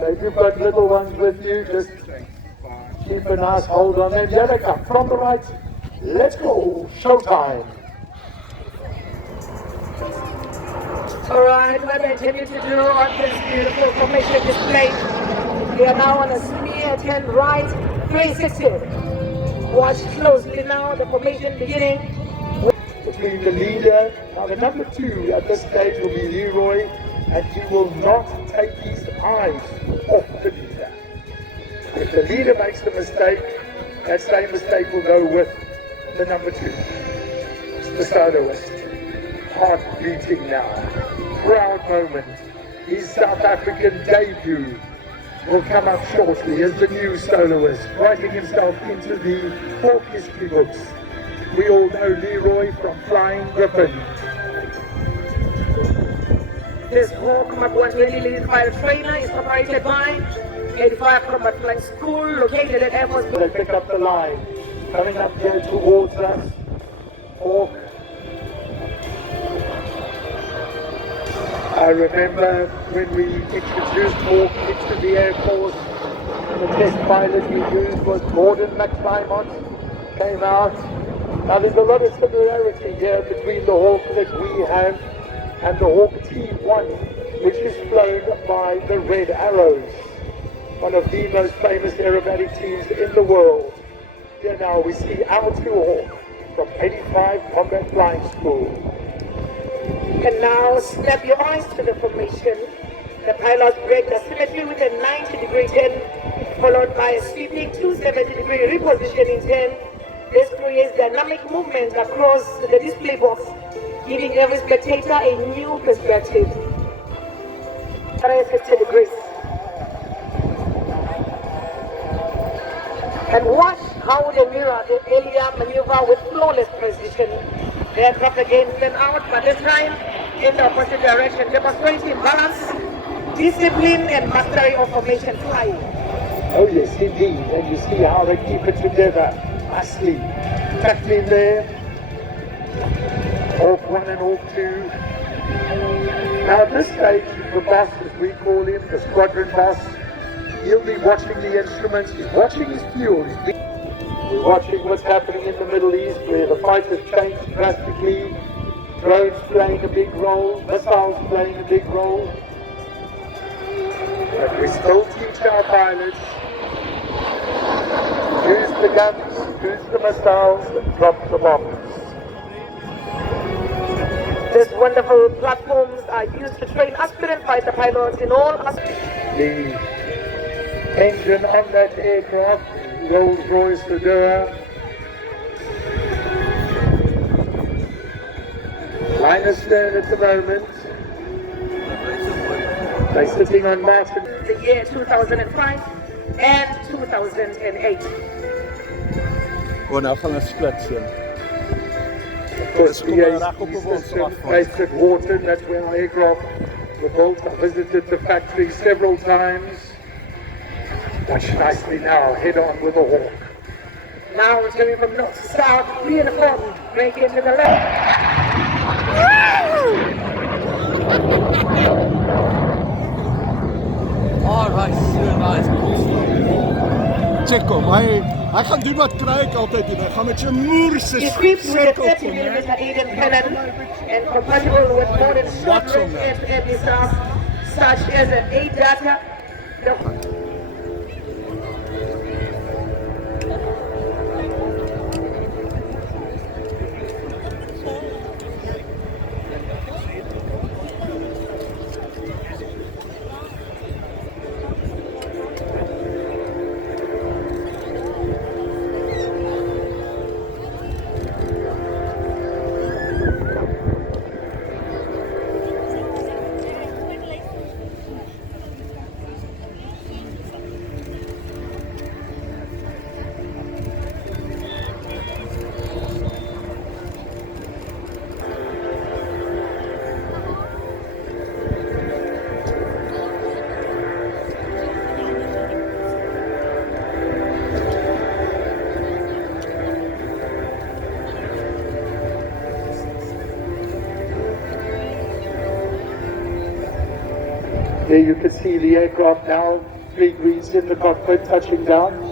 So if you've got little ones with you, just keep a nice hold on them. Janica, from the right, let's go, showtime. All right, what I intend you to do on this beautiful formation display, we are now on a smear 10 right, 360. Watch closely now, the formation beginning. Between the leader, now the number 2 at this stage will be Leroy, and he will not take his eyes off the leader. If the leader makes a mistake, that same mistake will go with the number 2. It's the soloist. Heart beating now. Proud moment. His South African debut will come up shortly as the new soloist, writing himself into the folk history books. We all know Leroy from Flying Griffin. This whole Mk120 leading fire trainer is operated by 85 Combat Flying School, located at Air Force. They pick up the line, coming up here towards us. Hawk. I remember when we introduced Hawk into the Air Force, the test pilot we used was Gordon McClymont, came out. Now there's a lot of similarity here between the Hawk that we have and the Hawk T1, which is flown by the Red Arrows, one of the most famous aerobatic teams in the world. Here now we see our 2 Hawk from 85 Combat Flying School. And now snap your eyes to the formation. The pilots break the symmetry with a 90-degree turn, followed by a sweeping 270-degree reposition in turn. This creates dynamic movement across the display box, giving every spectator a new perspective. 360 degrees. And watch how they mirror the earlier maneuver with flawless precision. The aircraft again spin out, but this time in the opposite direction, demonstrating balance, discipline, and mastery of formation flying. Oh yes, indeed, and you see how they keep it together. Nicely tucked in there. Hawk 1 and Hawk 2. Now at this stage, the boss, as we call him, the squadron boss, he'll be watching the instruments, he's watching his fuel, we're watching what's happening in the Middle East, where the fight has changed drastically. Drones playing a big role, missiles playing a big role. But we still teach our pilots, use the guns, use the missiles, and drop the bombs. These wonderful platforms are used to train aspirant fighter pilots in all aspects. The engine on that aircraft, Rolls-Royce Fedora. Line astern at the moment. They're sitting on Martin. The year 2005 and 2008. Oh, nou gaan we splitsen. Of course, the BAE system based at Wharton, that's where our aircraft were built. I visited the factory several times. Watch nicely now, head on with the Hawk. Now it's going from north to south, uniform, break into the left. Alright, so nice. Check hom, hy gaan doen wat kruik altyd doen. Hy gaan met sy moerse equipped with a 30mm Eden cannon and compatible with modern short-range air missiles such as an A-Data. There you can see the aircraft now, 3 degrees in the cockpit, touching down.